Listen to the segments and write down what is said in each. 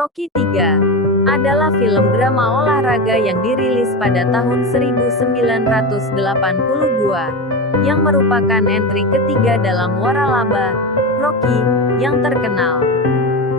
Rocky III adalah film drama olahraga yang dirilis pada tahun 1982, yang merupakan entry ketiga dalam waralaba Rocky yang terkenal.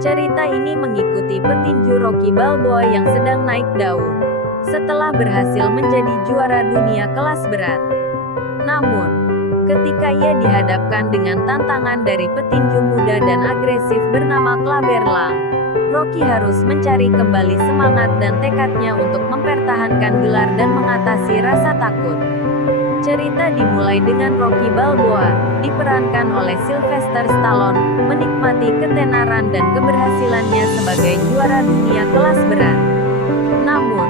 Cerita ini mengikuti petinju Rocky Balboa yang sedang naik daun setelah berhasil menjadi juara dunia kelas berat. Namun, ketika ia dihadapkan dengan tantangan dari petinju muda dan agresif bernama Clubber Lang, Rocky harus mencari kembali semangat dan tekadnya untuk mempertahankan gelar dan mengatasi rasa takut. Cerita dimulai dengan Rocky Balboa, diperankan oleh Sylvester Stallone, menikmati ketenaran dan keberhasilannya sebagai juara dunia kelas berat. Namun,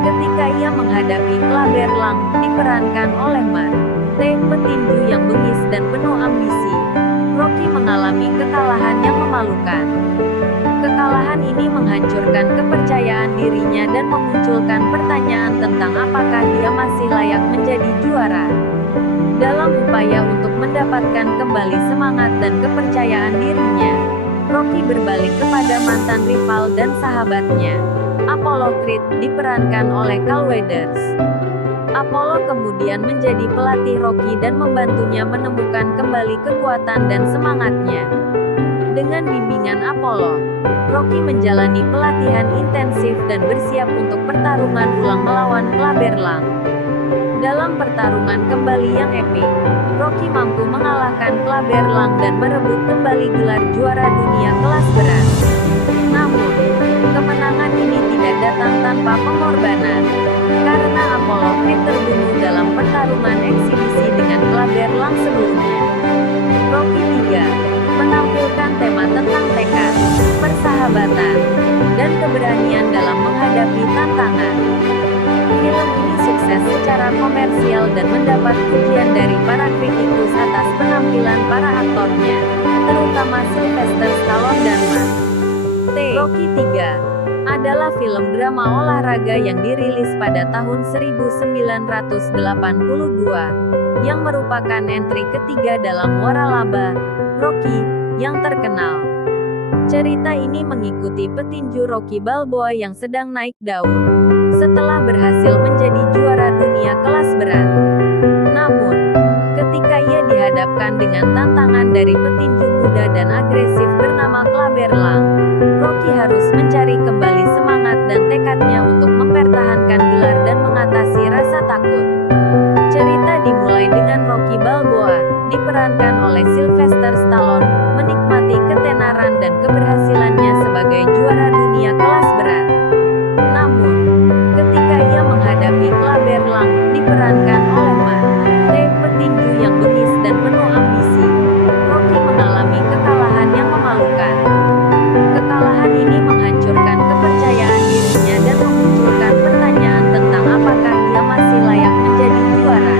ketika ia menghadapi Clubber Lang, diperankan oleh Mark T. petinju yang bengis dan penuh ambisi, Rocky mengalami kekalahan yang memalukan. Kekalahan ini menghancurkan kepercayaan dirinya dan memunculkan pertanyaan tentang apakah dia masih layak menjadi juara. Dalam upaya untuk mendapatkan kembali semangat dan kepercayaan dirinya, Rocky berbalik kepada mantan rival dan sahabatnya, Apollo Creed, diperankan oleh Carl Weathers. Apollo kemudian menjadi pelatih Rocky dan membantunya menemukan kembali kekuatan dan semangatnya. Dengan bimbingan Apollo, Rocky menjalani pelatihan intensif dan bersiap untuk pertarungan ulang melawan Clubber Lang. Dalam pertarungan kembali yang epik, Rocky mampu mengalahkan Clubber Lang dan merebut kembali gelar juara dunia kelas berat. Namun, kemenangan ini tidak datang tanpa pengorbanan, karena Apollo Creed terbunuh dalam pertarungan eksibisi dengan Clubber Lang sebelumnya. Rocky III menampilkan tema tentang tekad, persahabatan, dan keberanian dalam menghadapi tantangan. Film ini sukses secara komersial dan mendapat pujian dari para kritikus atas penampilan para aktornya, terutama Sylvester Stallone dan Mark T. Rocky III adalah film drama olahraga yang dirilis pada tahun 1982, yang merupakan entry ketiga dalam waralaba Rocky yang terkenal. Cerita ini mengikuti petinju Rocky Balboa yang sedang naik daun setelah berhasil menjadi juara dunia kelas berat. Namun, ketika ia dihadapkan dengan tantangan dari petinju muda dan agresif bernama Clubber Lang, Rocky harus mencari kembali semangat dan tekadnya untuk mempertahankan gelar dan mengatasi rasa takut. Cerita dimulai dengan Rocky Balboa, diperankan oleh Sylvester Stallone, menikmati ketenaran dan keberhasilannya sebagai juara dunia kelas berat. Namun, ketika ia menghadapi Clubber Lang, diperankan oleh Mark T. petinju yang bengis dan penuh ambisi, Rocky mengalami kekalahan yang memalukan. Kekalahan ini menghancurkan kepercayaan dirinya dan memunculkan pertanyaan tentang apakah dia masih layak menjadi juara.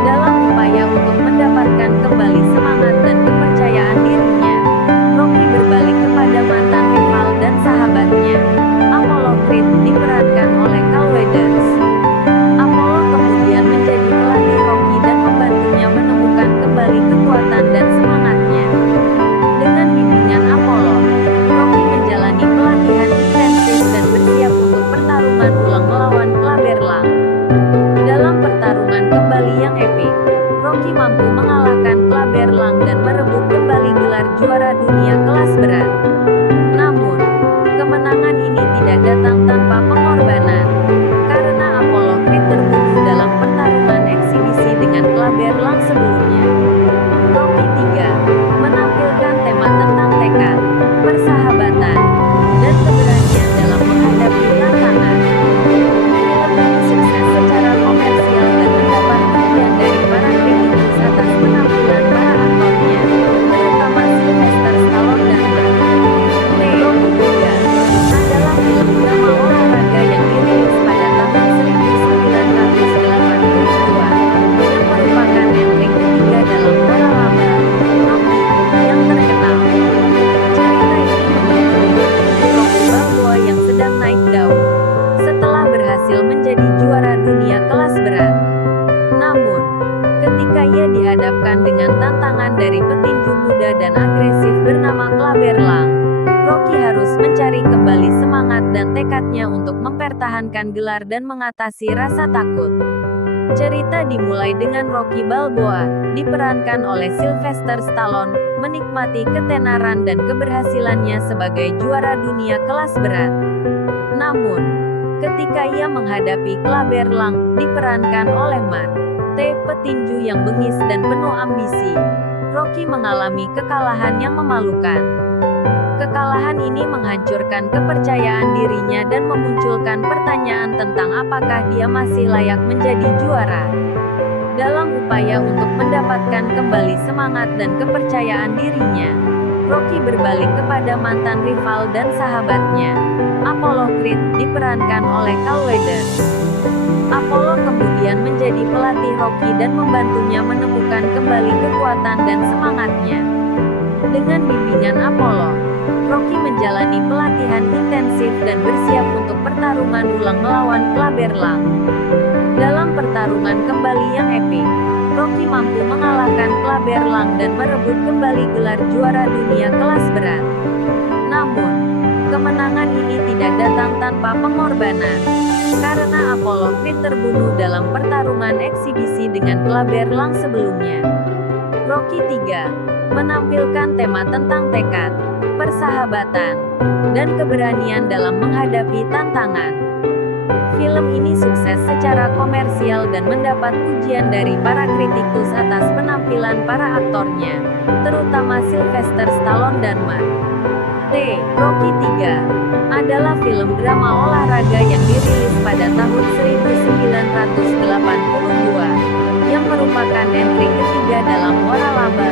Dalam upaya untuk mendapatkan kembali semangat dan kepercayaan dirinya, Rocky berbalik kepada mantan rival dan sahabatnya, dan tekadnya untuk mempertahankan gelar dan mengatasi rasa takut. Cerita dimulai dengan Rocky Balboa, diperankan oleh Sylvester Stallone, menikmati ketenaran dan keberhasilannya sebagai juara dunia kelas berat. Namun, ketika ia menghadapi Clubber Lang, diperankan oleh Man T. petinju yang bengis dan penuh ambisi, Rocky mengalami kekalahan yang memalukan. Kekalahan ini menghancurkan kepercayaan dirinya dan memunculkan pertanyaan tentang apakah dia masih layak menjadi juara. Dalam upaya untuk mendapatkan kembali semangat dan kepercayaan dirinya, Rocky berbalik kepada mantan rival dan sahabatnya, Apollo Creed, diperankan oleh Carl Weathers. Apollo kemudian menjadi pelatih Rocky dan membantunya menemukan kembali kekuatan dan semangatnya. Dengan bimbingan Apollo, Rocky menjalani pelatihan intensif dan bersiap untuk pertarungan ulang melawan Clubber Lang. Dalam pertarungan kembali yang epik, Rocky mampu mengalahkan Clubber Lang dan merebut kembali gelar juara dunia kelas berat. Namun, kemenangan ini tidak datang tanpa pengorbanan, karena Apollo Creed terbunuh dalam pertarungan eksibisi dengan Clubber Lang sebelumnya. Rocky III menampilkan tema tentang tekad, persahabatan, dan keberanian dalam menghadapi tantangan. Film ini sukses secara komersial dan mendapat pujian dari para kritikus atas penampilan para aktornya, terutama Sylvester Stallone dan Man T. Rocky III adalah film drama olahraga yang dirilis pada tahun 1982, yang merupakan entry ketiga dalam waralaba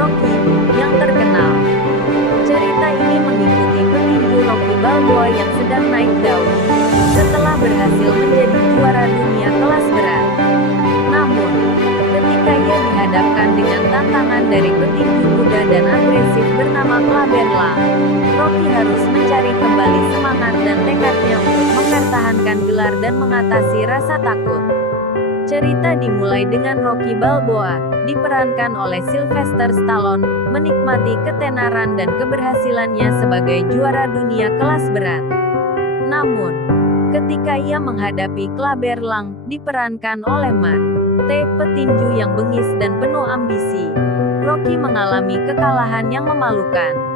Rocky yang terkenal. Cerita ini mengikuti petinju Rocky Balboa yang sedang naik daun setelah berhasil menjadi juara dunia kelas berat. Namun, ketika ia dihadapkan dengan tantangan dari petinju muda dan agresif bernama Clubber Lang, Rocky harus mencari kembali semangat dan tekadnya untuk mempertahankan gelar dan mengatasi rasa takut. Cerita dimulai dengan Rocky Balboa, diperankan oleh Sylvester Stallone, menikmati ketenaran dan keberhasilannya sebagai juara dunia kelas berat. Namun, ketika ia menghadapi Clubber Lang, diperankan oleh Man T. petinju yang bengis dan penuh ambisi, Rocky mengalami kekalahan yang memalukan.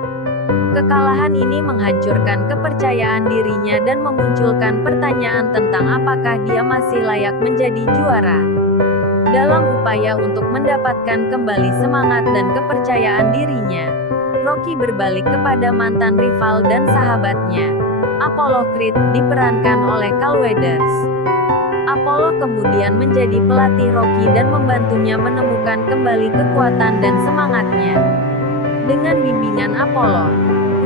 Kekalahan ini menghancurkan kepercayaan dirinya dan memunculkan pertanyaan tentang apakah dia masih layak menjadi juara. Dalam upaya untuk mendapatkan kembali semangat dan kepercayaan dirinya, Rocky berbalik kepada mantan rival dan sahabatnya, Apollo Creed, diperankan oleh Carl Weathers. Apollo kemudian menjadi pelatih Rocky dan membantunya menemukan kembali kekuatan dan semangatnya. Dengan bimbingan Apollo,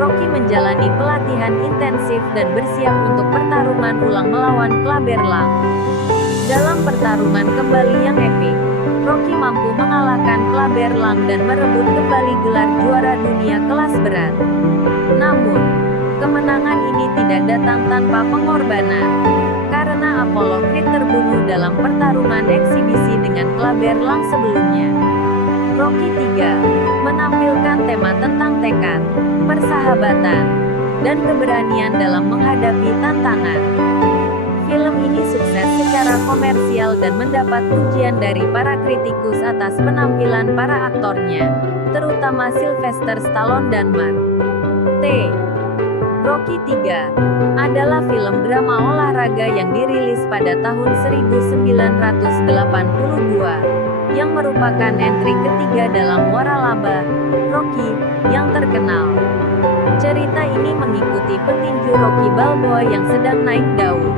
Rocky menjalani pelatihan intensif dan bersiap untuk pertarungan ulang melawan Clubber Lang. Dalam pertarungan kembali yang epik, Rocky mampu mengalahkan Clubber Lang dan merebut kembali gelar juara dunia kelas berat. Namun, kemenangan ini tidak datang tanpa pengorbanan, karena Apollo Creed terbunuh dalam pertarungan eksibisi dengan Clubber Lang sebelumnya. Rocky III menampilkan tema tentang tekad, persahabatan, dan keberanian dalam menghadapi tantangan. Film ini sukses secara komersial dan mendapat pujian dari para kritikus atas penampilan para aktornya, terutama Sylvester Stallone dan Man T. Rocky III adalah film drama olahraga yang dirilis pada tahun 1982, yang merupakan entry ketiga dalam waralaba Rocky yang terkenal. Cerita ini mengikuti petinju Rocky Balboa yang sedang naik daun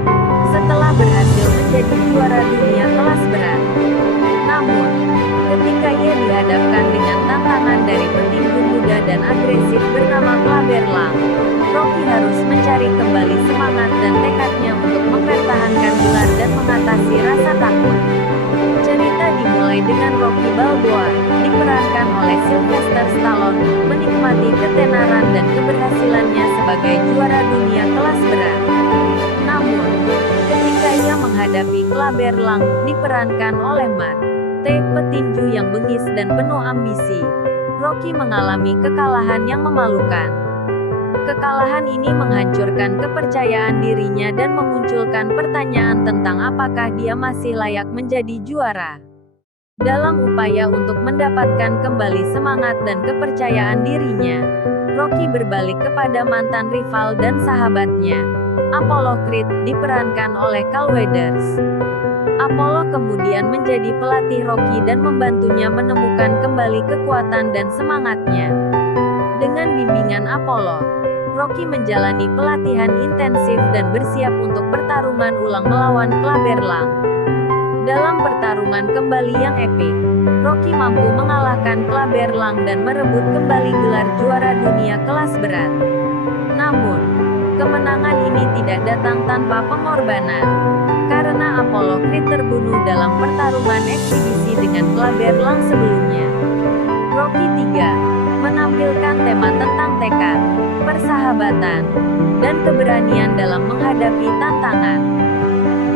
setelah berhasil menjadi juara dunia kelas berat. Namun, ketika ia dihadapkan dengan tantangan dari petinju muda dan agresif bernama Clubber Lang, Rocky harus mencari kembali semangat dan tekadnya untuk mempertahankan gelar dan mengatasi rasa takut. Cerita dimulai dengan Rocky Balboa, diperankan oleh Sylvester Stallone, menikmati ketenaran dan keberhasilannya sebagai juara dunia kelas berat. Namun, ketika ia menghadapi Clubber Lang, diperankan oleh Man T. petinju yang bengis dan penuh ambisi, Rocky mengalami kekalahan yang memalukan. Kekalahan ini menghancurkan kepercayaan dirinya dan memunculkan pertanyaan tentang apakah dia masih layak menjadi juara. Dalam upaya untuk mendapatkan kembali semangat dan kepercayaan dirinya, Rocky berbalik kepada mantan rival dan sahabatnya, Apollo Creed, diperankan oleh Carl Weathers. Apollo kemudian menjadi pelatih Rocky dan membantunya menemukan kembali kekuatan dan semangatnya. Dengan bimbingan Apollo, Rocky menjalani pelatihan intensif dan bersiap untuk pertarungan ulang melawan Clubber Lang. Dalam pertarungan kembali yang epik, Rocky mampu mengalahkan Clubber Lang dan merebut kembali gelar juara dunia kelas berat. Namun, kemenangan ini tidak datang tanpa pengorbanan, karena Apollo Creed terbunuh dalam pertarungan eksibisi dengan Clubber Lang sebelumnya. Rocky III menampilkan tema tentang tekad, persahabatan, dan keberanian dalam menghadapi tantangan.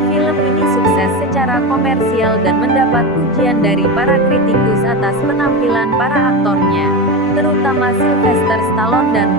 Film ini sukses secara komersial dan mendapat pujian dari para kritikus atas penampilan para aktornya, terutama Sylvester Stallone dan